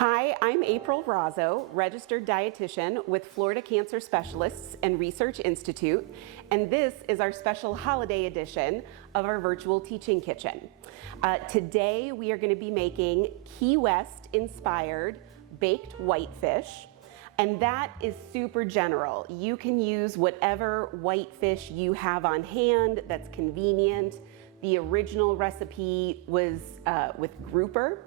Hi, I'm April Rozzo, registered dietitian with Florida Cancer Specialists and Research Institute, and this is our special holiday edition of our virtual teaching kitchen. Today we are going to be making Key West inspired baked whitefish, and that is super general. You can use whatever whitefish you have on hand that's convenient. The original recipe was with grouper.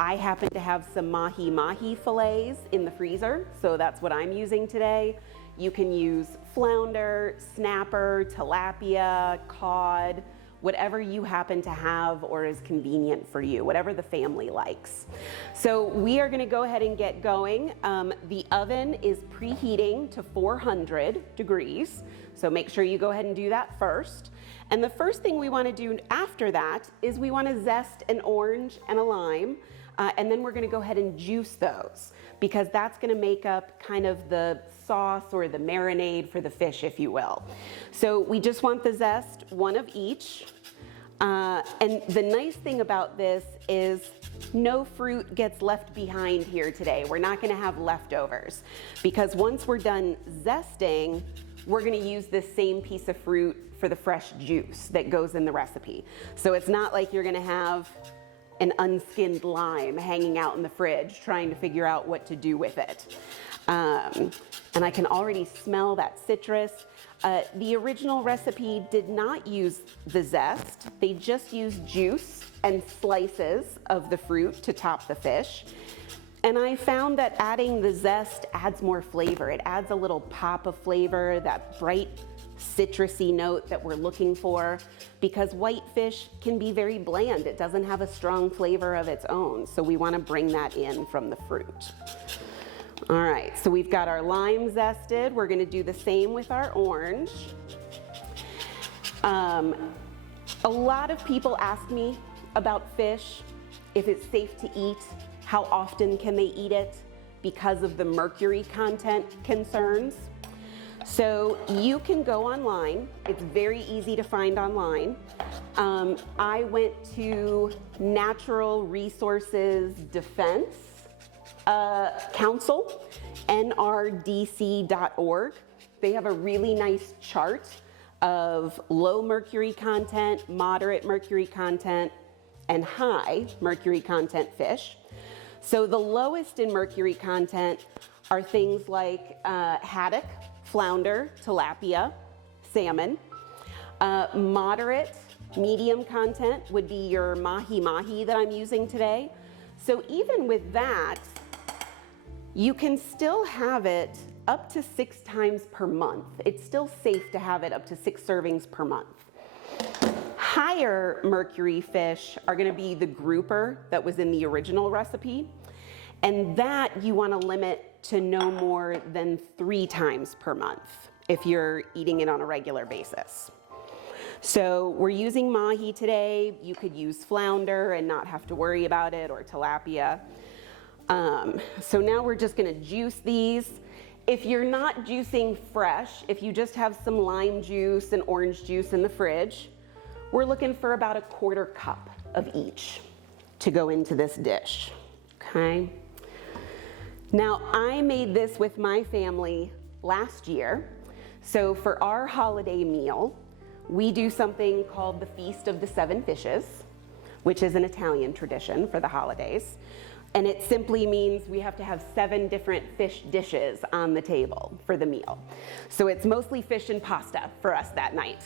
I happen to have some mahi-mahi fillets in the freezer, so that's what I'm using today. You can use flounder, snapper, tilapia, cod, whatever you happen to have or is convenient for you, whatever the family likes. So we are gonna go ahead and get going. The oven is preheating to 400 degrees, so make sure you go ahead and do that first. And the first thing we wanna do after that is we wanna zest an orange and a lime, and then we're gonna go ahead and juice those because that's gonna make up kind of the sauce or the marinade for the fish, if you will. So we just want the zest, one of each. And the nice thing about this is no fruit gets left behind here today. We're not gonna have leftovers because once we're done zesting, we're gonna use this same piece of fruit for the fresh juice that goes in the recipe. So it's not like you're gonna have an unskinned lime hanging out in the fridge trying to figure out what to do with it. And I can already smell that citrus. The original recipe did not use the zest. They just used juice and slices of the fruit to top the fish. And I found that adding the zest adds more flavor. It adds a little pop of flavor, that bright citrusy note that we're looking for, because whitefish can be very bland. It doesn't have a strong flavor of its own, so we want to bring that in from the fruit. All right, so we've got our lime zested. We're going to do the same with our orange. A lot of people ask me about fish, if it's safe to eat, how often can they eat it because of the mercury content concerns. So you can go online. It's very easy to find online. I went to Natural Resources Defense Council, nrdc.org. They have a really nice chart of low mercury content, moderate mercury content, and high mercury content fish. So the lowest in mercury content are things like haddock, flounder, tilapia, salmon. Moderate, medium content would be your mahi-mahi that I'm using today. So even with that, you can still have it up to 6 times per month. It's still safe to have it up to 6 servings per month. Higher mercury fish are gonna be the grouper that was in the original recipe, and that you wanna limit to no more than 3 times per month if you're eating it on a regular basis. So we're using mahi today. You could use flounder and not have to worry about it, or tilapia. So now we're just gonna juice these. If you're not juicing fresh, if you just have some lime juice and orange juice in the fridge, we're looking for about a 1/4 cup of each to go into this dish, okay? Now, I made this with my family last year. So for our holiday meal, we do something called the Feast of the 7 Fishes, which is an Italian tradition for the holidays. And it simply means we have to have 7 different fish dishes on the table for the meal. So it's mostly fish and pasta for us that night.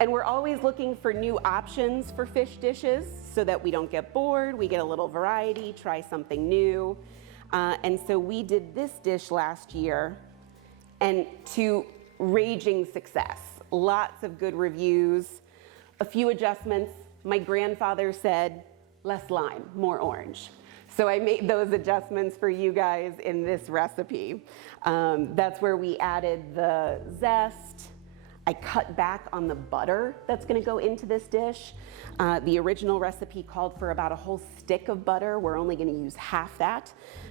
And we're always looking for new options for fish dishes so that we don't get bored, we get a little variety, try something new. And so we did this dish last year, and to raging success. Lots of good reviews, a few adjustments. My grandfather said, less lime, more orange. So I made those adjustments for you guys in this recipe. That's where we added the zest. I cut back on the butter that's gonna go into this dish. The original recipe called for about a whole stick of butter. We're only gonna use half that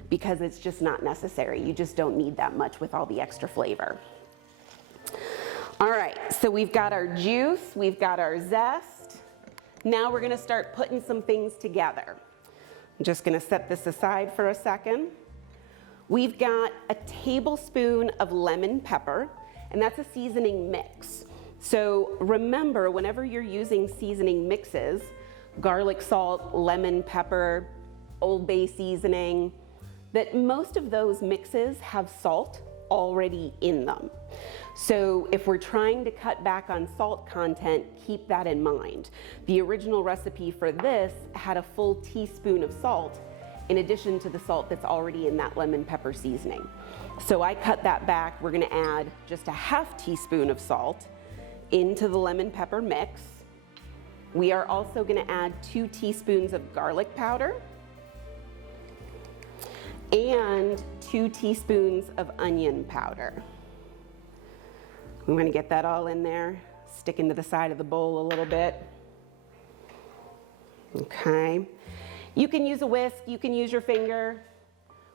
because it's just not necessary. You just don't need that much with all the extra flavor. All right, so we've got our juice, we've got our zest. Now we're gonna start putting some things together. I'm just gonna set this aside for a second. We've got a tablespoon of lemon pepper, and that's a seasoning mix. So remember, whenever you're using seasoning mixes, garlic salt, lemon pepper, Old Bay seasoning, that most of those mixes have salt already in them. So if we're trying to cut back on salt content, keep that in mind. The original recipe for this had a full teaspoon of salt in addition to the salt that's already in that lemon pepper seasoning. So I cut that back. We're gonna add just a half teaspoon of salt into the lemon pepper mix. We are also gonna add 2 teaspoons of garlic powder and 2 teaspoons of onion powder. I'm gonna get that all in there, stick into the side of the bowl a little bit. Okay. You can use a whisk, you can use your finger.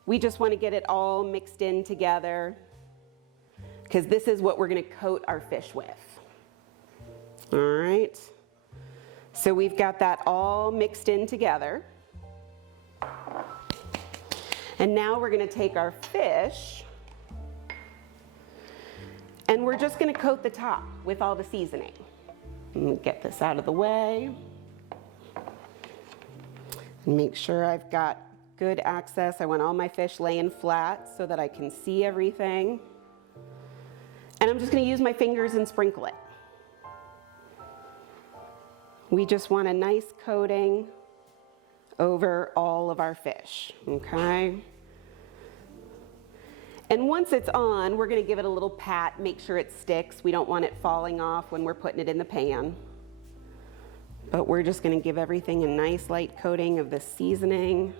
We just wanna get it all mixed in together because this is what we're gonna coat our fish with. All right. So we've got that all mixed in together. And now we're gonna take our fish and we're just gonna coat the top with all the seasoning. Get this out of the way. Make sure I've got good access. I want all my fish laying flat so that I can see everything. And I'm just gonna use my fingers and sprinkle it. We just want a nice coating over all of our fish, okay? And once it's on, we're gonna give it a little pat, make sure it sticks. We don't want it falling off when we're putting it in the pan. But we're just gonna give everything a nice light coating of the seasoning.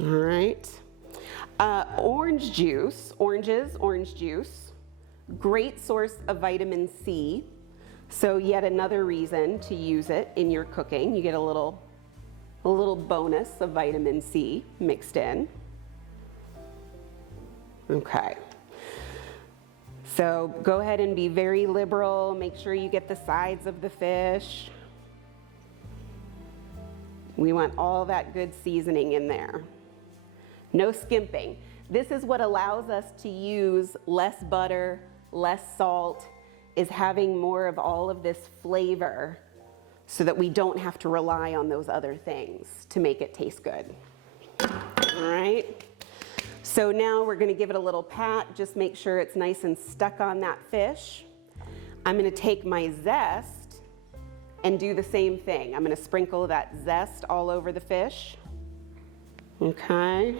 All right. Orange juice, orange juice, great source of vitamin C. So yet another reason to use it in your cooking. You get a little bonus of vitamin C mixed in. Okay. So go ahead and be very liberal. Make sure you get the sides of the fish. We want all that good seasoning in there. No skimping. This is what allows us to use less butter, less salt, is having more of all of this flavor so that we don't have to rely on those other things to make it taste good. All right. So now we're gonna give it a little pat, just make sure it's nice and stuck on that fish. I'm gonna take my zest and do the same thing. I'm gonna sprinkle that zest all over the fish. Okay.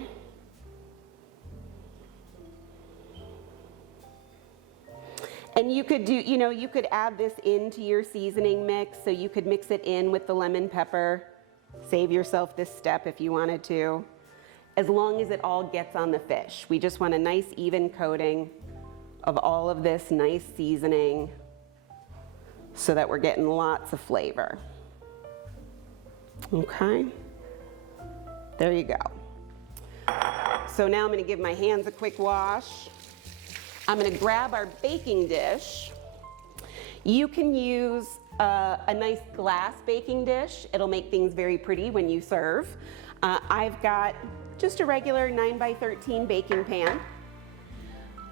And you could do, you could add this into your seasoning mix, so you could mix it in with the lemon pepper. Save yourself this step if you wanted to. As long as it all gets on the fish. We just want a nice even coating of all of this nice seasoning so that we're getting lots of flavor. Okay, there you go. So now I'm gonna give my hands a quick wash. I'm gonna grab our baking dish. You can use a nice glass baking dish. It'll make things very pretty when you serve. I've got just a regular 9x13 baking pan,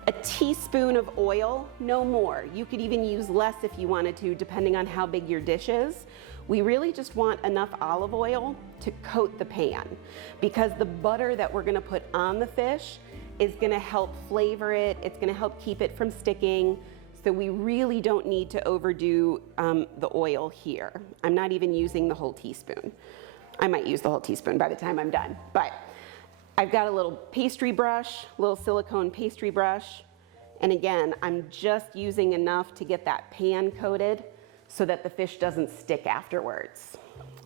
a teaspoon of oil, no more. You could even use less if you wanted to, depending on how big your dish is. We really just want enough olive oil to coat the pan because the butter that we're gonna put on the fish is gonna help flavor it, it's gonna help keep it from sticking, so we really don't need to overdo the oil here. I'm not even using the whole teaspoon. I might use the whole teaspoon by the time I'm done, but I've got a little pastry brush, little silicone pastry brush, and again, I'm just using enough to get that pan coated so that the fish doesn't stick afterwards,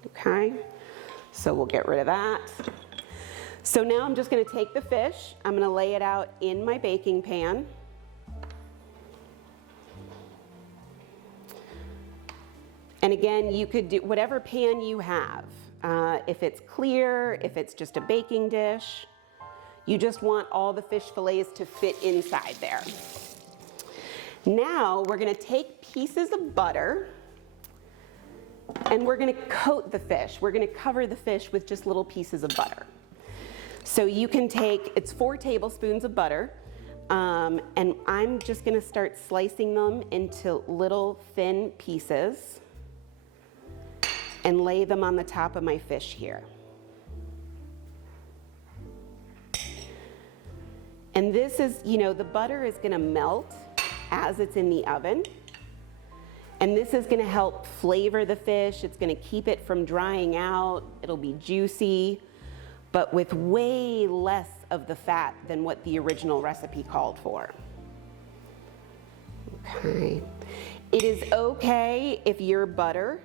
okay? So we'll get rid of that. So now I'm just gonna take the fish, I'm gonna lay it out in my baking pan. And again, you could do whatever pan you have. If it's clear, if it's just a baking dish, you just want all the fish fillets to fit inside there. Now we're gonna take pieces of butter And we're gonna coat the fish. We're gonna cover the fish with just little pieces of butter. So you can take, it's 4 tablespoons of butter, and I'm just gonna start slicing them into little thin pieces and lay them on the top of my fish here. And this is, you know, the butter is gonna melt as it's in the oven. And this is gonna help flavor the fish. It's gonna keep it from drying out. It'll be juicy, but with way less of the fat than what the original recipe called for. Okay. It is okay if your butter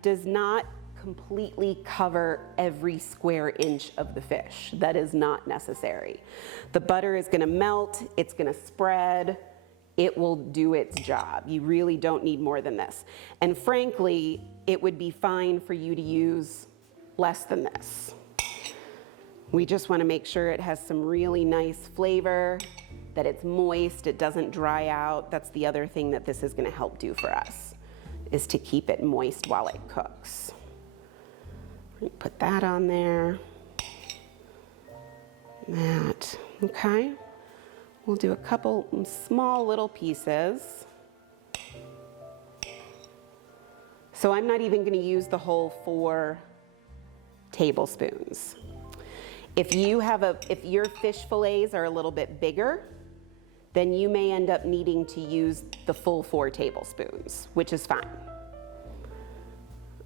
does not completely cover every square inch of the fish. That is not necessary. The butter is gonna melt, it's gonna spread, it will do its job. You really don't need more than this. And frankly, it would be fine for you to use less than this. We just wanna make sure it has some really nice flavor, that it's moist, it doesn't dry out. That's the other thing that this is gonna help do for us, is to keep it moist while it cooks. Put that on there. That, okay. We'll do a couple small little pieces. So I'm not even gonna use the whole 4 tablespoons. If your fish fillets are a little bit bigger, then you may end up needing to use the full 4 tablespoons, which is fine.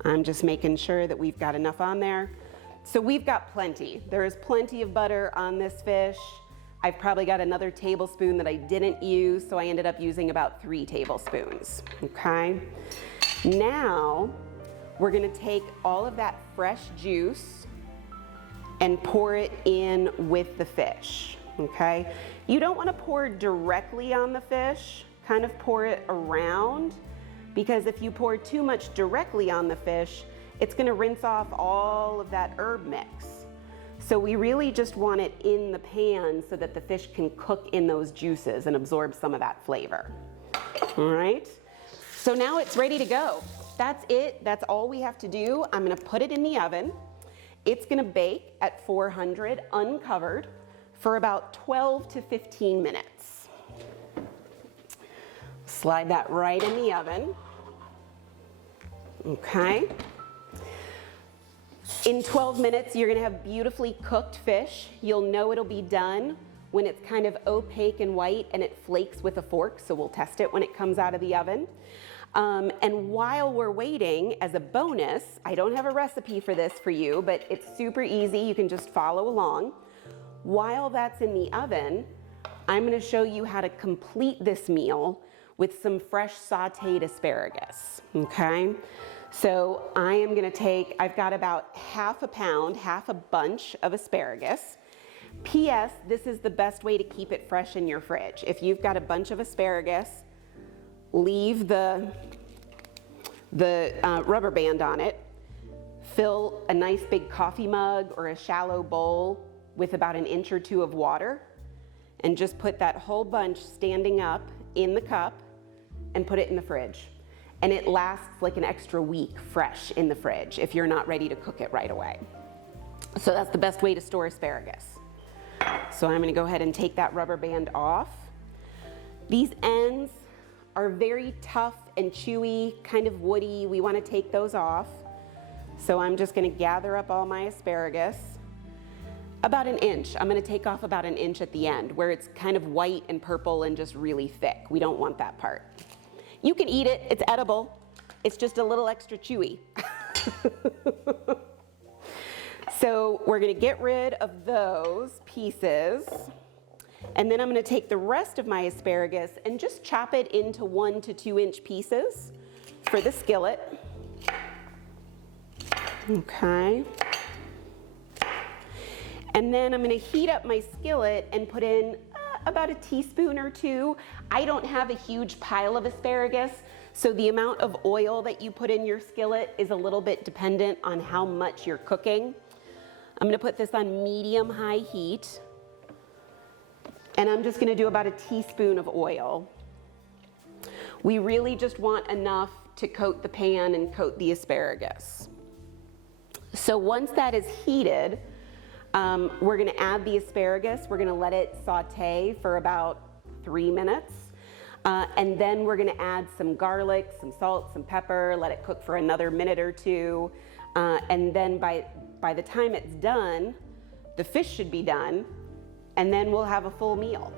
I'm just making sure that we've got enough on there. So we've got plenty. There is plenty of butter on this fish. I've probably got another tablespoon that I didn't use, so I ended up using about 3 tablespoons, okay? Now, we're gonna take all of that fresh juice and pour it in with the fish, okay? You don't wanna pour directly on the fish, kind of pour it around, because if you pour too much directly on the fish, it's gonna rinse off all of that herb mix. So we really just want it in the pan so that the fish can cook in those juices and absorb some of that flavor. All right, so now it's ready to go. That's it, that's all we have to do. I'm gonna put it in the oven. It's gonna bake at 400 uncovered for about 12 to 15 minutes. Slide that right in the oven. Okay. In 12 minutes, you're gonna have beautifully cooked fish. You'll know it'll be done when it's kind of opaque and white and it flakes with a fork, so we'll test it when it comes out of the oven. And while we're waiting, as a bonus, I don't have a recipe for this for you, but it's super easy, you can just follow along. While that's in the oven, I'm gonna show you how to complete this meal with some fresh sauteed asparagus, okay? So I am gonna take, I've got about half a pound, half a bunch of asparagus. P.S., this is the best way to keep it fresh in your fridge. If you've got a bunch of asparagus, leave the rubber band on it, fill a nice big coffee mug or a shallow bowl with about 1 inch or 2 of water, and just put that whole bunch standing up in the cup and put it in the fridge. And it lasts like an extra week fresh in the fridge if you're not ready to cook it right away. So that's the best way to store asparagus. So I'm gonna go ahead and take that rubber band off. These ends are very tough and chewy, kind of woody. We wanna take those off. So I'm just gonna gather up all my asparagus. About 1 inch. I'm gonna take off about 1 inch at the end where it's kind of white and purple and just really thick. We don't want that part. You can eat it, it's edible. It's just a little extra chewy. So we're gonna get rid of those pieces. And then I'm gonna take the rest of my asparagus and just chop it into 1 to 2 inch pieces for the skillet. Okay. And then I'm gonna heat up my skillet and put in about a teaspoon or 2. I don't have a huge pile of asparagus, so the amount of oil that you put in your skillet is a little bit dependent on how much you're cooking. I'm gonna put this on medium-high heat, and I'm just gonna do about a teaspoon of oil. We really just want enough to coat the pan and coat the asparagus. So once that is heated, we're gonna add the asparagus. We're gonna let it saute for about 3 minutes. And then we're gonna add some garlic, some salt, some pepper, let it cook for another minute or two. And then by the time it's done, the fish should be done, and then we'll have a full meal.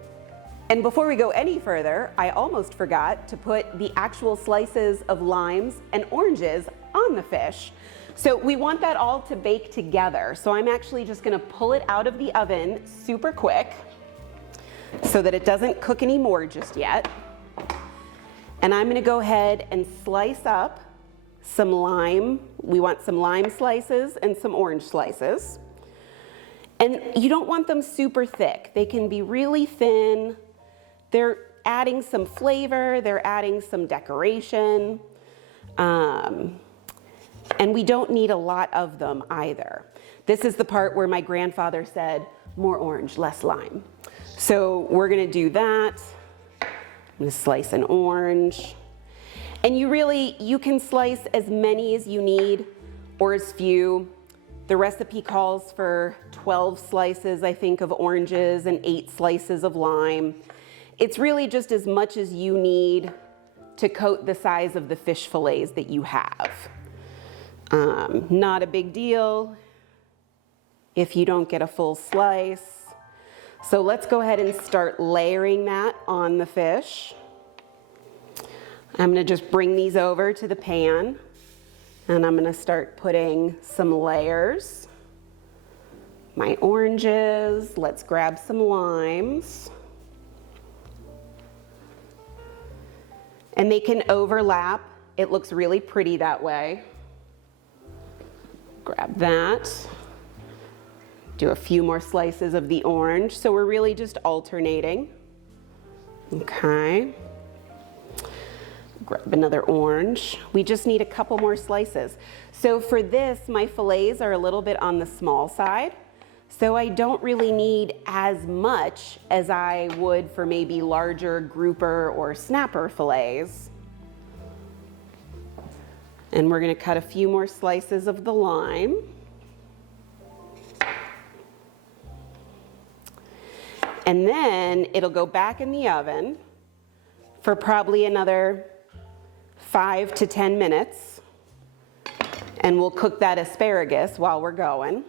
And before we go any further, I almost forgot to put the actual slices of limes and oranges on the fish. So we want that all to bake together. So I'm actually just gonna pull it out of the oven super quick so that it doesn't cook anymore just yet. And I'm gonna go ahead and slice up some lime. We want some lime slices and some orange slices. And you don't want them super thick. They can be really thin. They're adding some flavor, they're adding some decoration. And we don't need a lot of them either. This is the part where my grandfather said, more orange, less lime. So we're gonna do that. I'm gonna slice an orange. And you can slice as many as you need or as few. The recipe calls for 12 slices, I think, of oranges and 8 slices of lime. It's really just as much as you need to coat the size of the fish fillets that you have. Not a big deal if you don't get a full slice. So let's go ahead and start layering that on the fish. I'm gonna just bring these over to the pan, and I'm gonna start putting some layers. My oranges, let's grab some limes. And they can overlap. It looks really pretty that way. Grab that. Do a few more slices of the orange. So we're really just alternating. Okay. Grab another orange. We just need a couple more slices. So for this, my fillets are a little bit on the small side. So I don't really need as much as I would for maybe larger grouper or snapper fillets. And we're gonna cut a few more slices of the lime. And then it'll go back in the oven for probably another 5 to 10 minutes. And we'll cook that asparagus while we're going.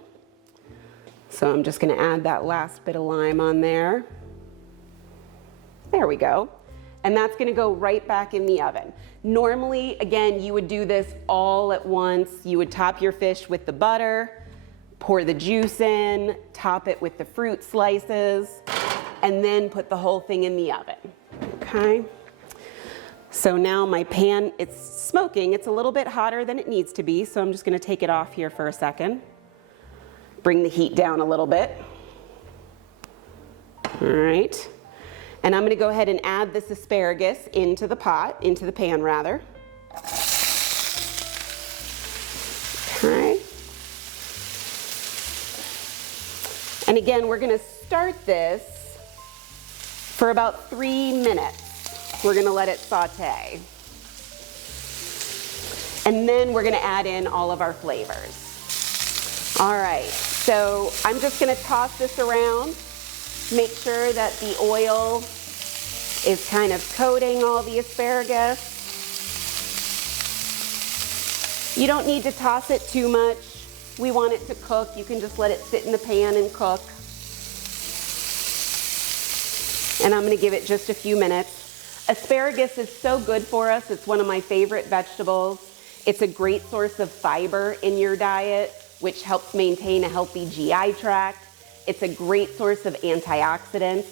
So I'm just gonna add that last bit of lime on there. There we go. And that's gonna go right back in the oven. Normally, again, you would do this all at once. You would top your fish with the butter, pour the juice in, top it with the fruit slices, and then put the whole thing in the oven, okay? So now my pan, it's smoking. It's a little bit hotter than it needs to be, so I'm just gonna take it off here for a second. Bring the heat down a little bit. All right. And I'm gonna go ahead and add this asparagus into the pan rather. Okay. And again, we're gonna start this for about 3 minutes. We're gonna let it saute. And then we're gonna add in all of our flavors. All right, so I'm just gonna toss this around, make sure that the oil is kind of coating all the asparagus. You don't need to toss it too much. We want it to cook. You can just let it sit in the pan and cook. And I'm gonna give it just a few minutes. Asparagus is so good for us. It's one of my favorite vegetables. It's a great source of fiber in your diet, which helps maintain a healthy GI tract. It's a great source of antioxidants.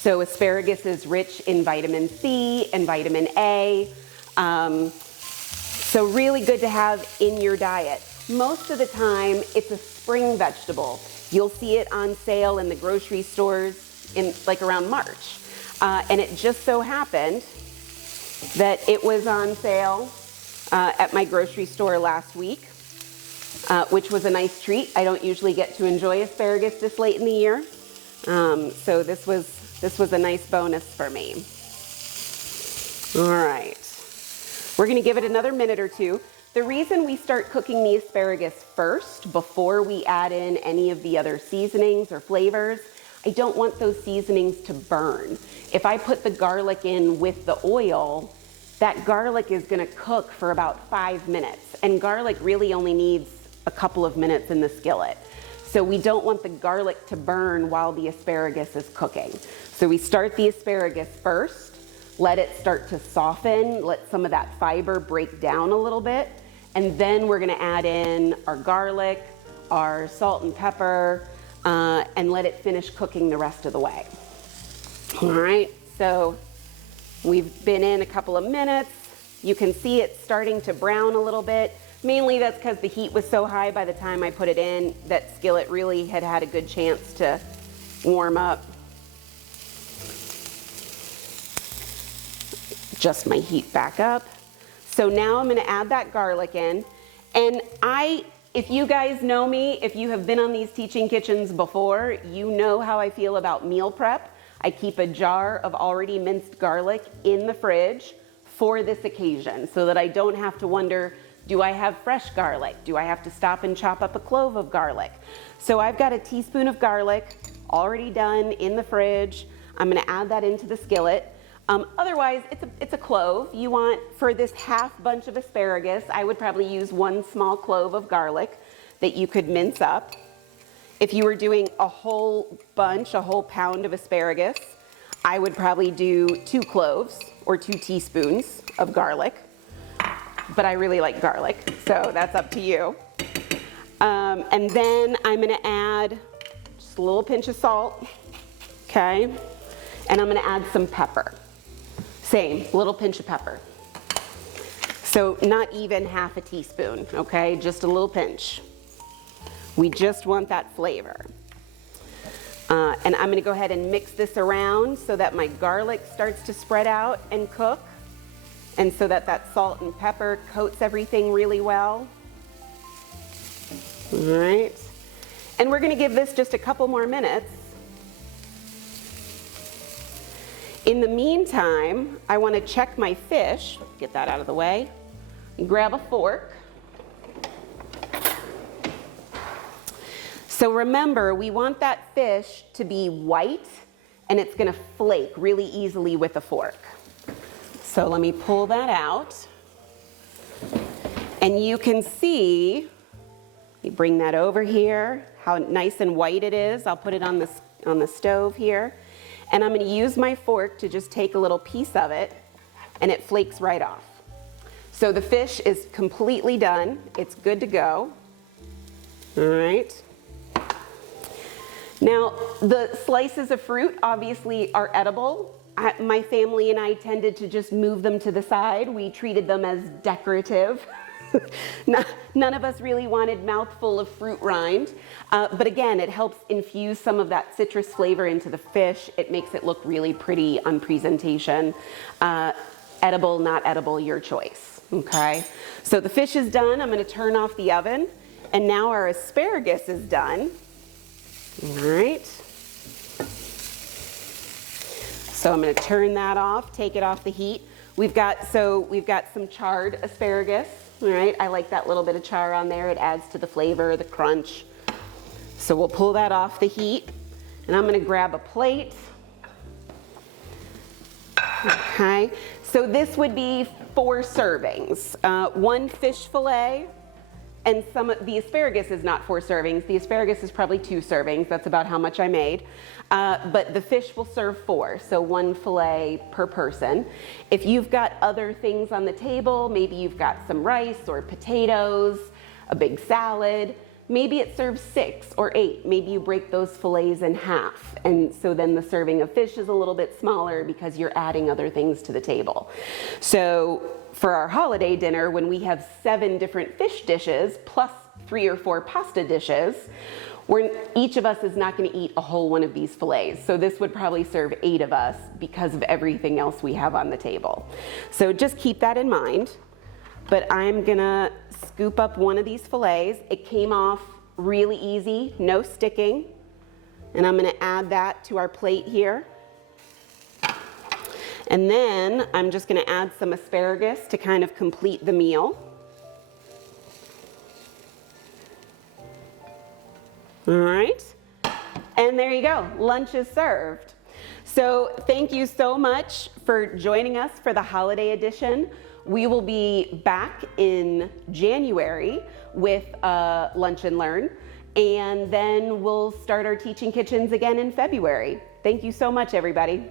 So asparagus is rich in vitamin C and vitamin A. So really good to have in your diet. Most of the time, it's a spring vegetable. You'll see it on sale in the grocery stores in like around March. And it just so happened that it was on sale at my grocery store last week, which was a nice treat. I don't usually get to enjoy asparagus this late in the year. So this was a nice bonus for me. All right. We're gonna give it another minute or two. The reason we start cooking the asparagus first before we add in any of the other seasonings or flavors, I don't want those seasonings to burn. If I put the garlic in with the oil, that garlic is gonna cook for about 5 minutes, and garlic really only needs a couple of minutes in the skillet. So we don't want the garlic to burn while the asparagus is cooking. So we start the asparagus first, let it start to soften, let some of that fiber break down a little bit, and then we're gonna add in our garlic, our salt and pepper, and let it finish cooking the rest of the way. All right, so we've been in a couple of minutes. You can see it's starting to brown a little bit. Mainly that's because the heat was so high by the time I put it in, that skillet really had a good chance to warm up. Adjust my heat back up. So now I'm gonna add that garlic in. And if you guys know me, if you have been on these teaching kitchens before, you know how I feel about meal prep. I keep a jar of already minced garlic in the fridge for this occasion so that I don't have to wonder, do I have fresh garlic? Do I have to stop and chop up a clove of garlic? So I've got a teaspoon of garlic already done in the fridge. I'm gonna add that into the skillet. Otherwise, it's a clove. You want, for this half bunch of asparagus, I would probably use 1 small clove of garlic that you could mince up. If you were doing a whole bunch, a whole pound of asparagus, I would probably do 2 cloves or 2 teaspoons of garlic. But I really like garlic, so that's up to you. And then I'm gonna add just a little pinch of salt, okay? And I'm gonna add some pepper. Same, little pinch of pepper. So not even half a teaspoon, okay? Just a little pinch. We just want that flavor. And I'm gonna go ahead and mix this around so that my garlic starts to spread out and cook, and so that that salt and pepper coats everything really well. All right. And we're gonna give this just a couple more minutes. In the meantime, I want to check my fish, get that out of the way, and grab a fork. So remember, we want that fish to be white, and it's going to flake really easily with a fork. So let me pull that out. And you can see, let me bring that over here, how nice and white it is. I'll put it on the stove here. And I'm gonna use my fork to just take a little piece of it, and it flakes right off. So the fish is completely done. It's good to go. All right. Now, the slices of fruit obviously are edible. My family and I tended to just move them to the side. We treated them as decorative. None of us really wanted mouthful of fruit rind, but again, it helps infuse some of that citrus flavor into the fish. It makes it look really pretty on presentation. Edible, not edible, your choice, okay? So the fish is done. I'm gonna turn off the oven, and now our asparagus is done. All right. So I'm gonna turn that off, take it off the heat. We've got some charred asparagus. All right, I like that little bit of char on there. It adds to the flavor, the crunch. So we'll pull that off the heat, and I'm gonna grab a plate. Okay, so this would be 4 servings. 1 fish fillet, and the asparagus is not 4 servings. The asparagus is probably 2 servings. That's about how much I made. But the fish will serve 4, so 1 fillet per person. If you've got other things on the table, maybe you've got some rice or potatoes, a big salad, maybe it serves 6 or 8. Maybe you break those fillets in half. And so then the serving of fish is a little bit smaller because you're adding other things to the table. So for our holiday dinner, when we have 7 different fish dishes plus 3 or 4 pasta dishes, each of us is not going to eat a whole one of these fillets. So this would probably serve 8 of us because of everything else we have on the table. So just keep that in mind. But I'm gonna scoop up one of these fillets. It came off really easy, no sticking. And I'm gonna add that to our plate here. And then I'm just gonna add some asparagus to kind of complete the meal. All right, and there you go, lunch is served. So thank you so much for joining us for the holiday edition. We will be back in January with Lunch and Learn, and then we'll start our teaching kitchens again in February. Thank you so much, everybody.